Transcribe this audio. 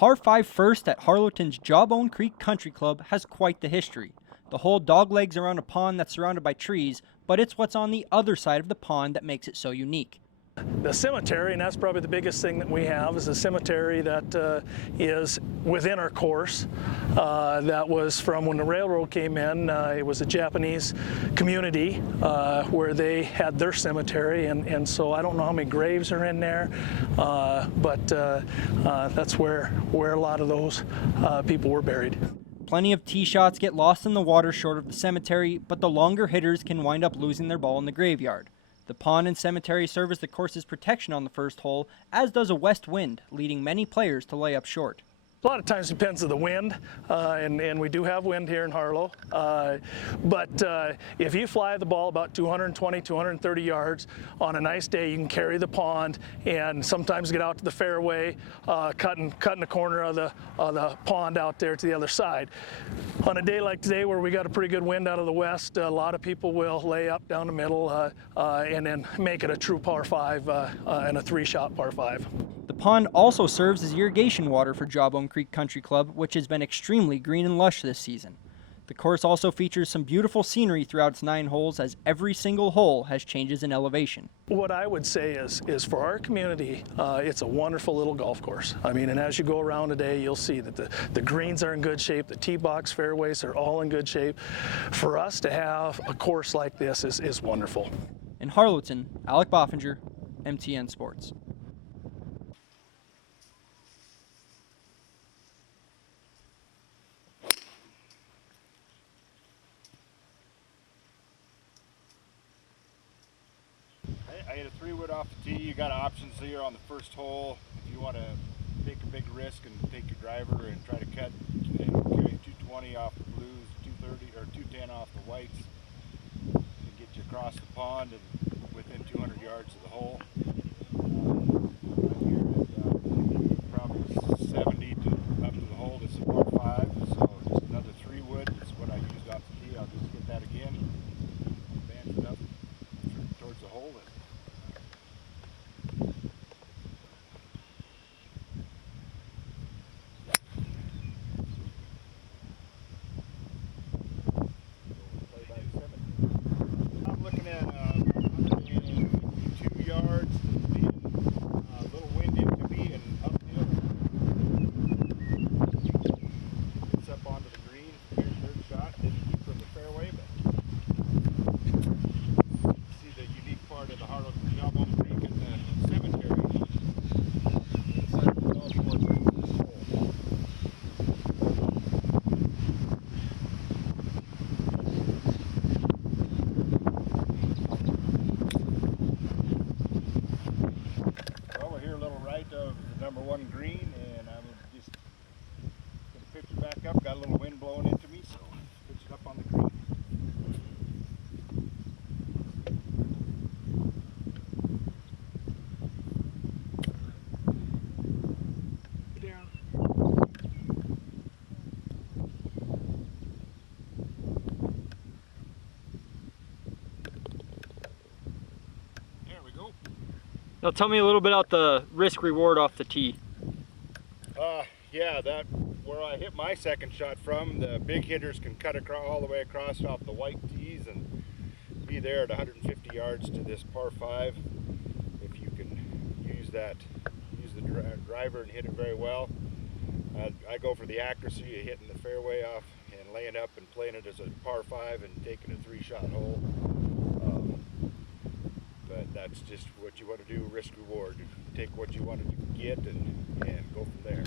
par 5 first at Harlowton's Jawbone Creek Country Club has quite the history. The hole doglegs around a pond that's surrounded by trees, but it's what's on the other side of the pond that makes it so unique. The cemetery, and that's probably the biggest thing that we have, is a cemetery that is within our course. That was from when the railroad came in. It was a Japanese community where they had their cemetery, and so I don't know how many graves are in there, but that's where a lot of those people were buried. Plenty of tee shots get lost in the water short of the cemetery, but the longer hitters can wind up losing their ball in the graveyard. The pond and cemetery serve as the course's protection on the first hole, as does a west wind, leading many players to lay up short. A lot of times it depends on the wind, and we do have wind here in Harlow. But if you fly the ball about 220, 230 yards on a nice day, you can carry the pond and sometimes get out to the fairway, cutting the corner of the pond out there to the other side. On a day like today, where we got a pretty good wind out of the west, a lot of people will lay up down the middle and then make it a true par 5 and a 3-shot par 5. The pond also serves as irrigation water for Jawbone Creek Country Club, which has been extremely green and lush this season. The course also features some beautiful scenery throughout its 9 holes, as every single hole has changes in elevation. What I would say is for our community, it's a wonderful little golf course. I mean, and as you go around today, you'll see that the greens are in good shape, the tee box fairways are all in good shape. For us to have a course like this is wonderful. In Harlowton, Alec Boffinger, MTN Sports. I hit a 3-wood off the tee. You got options here on the first hole. If you want to take a big risk and take your driver and try to cut and carry 220 off the blues, 230 or 210 off the whites, to get you across the pond and within 200 yards of the hole. Right here at probably 70 to up to the hole. This is par 5, so just another 3-wood. That's what I used off the tee. I'll just get that again, advance it up towards the hole. I'm looking at 102 yards, a little wind into me and uphill. It's up onto the green. Here's third shot. Didn't keep from the fairway, but see the unique part of the Harlow Jawbone Creek and the cemetery. Inside the golf course is this hole. Well, we're here a little right of the number 1 green, and I'm just going to pitch it back up. Got a little wind blowing into me, so pitch it up on the green. There we go. Now tell me a little bit about the risk reward off the tee. Yeah, that where I hit my second shot from, the big hitters can cut across, all the way across off the white tees and be there at 150 yards to this par 5. If you can use the driver and hit it very well. I go for the accuracy of hitting the fairway off and laying up and playing it as a par 5 and taking a 3-shot hole. But that's just what you want to do, risk reward. Take what you wanted to get and go from there.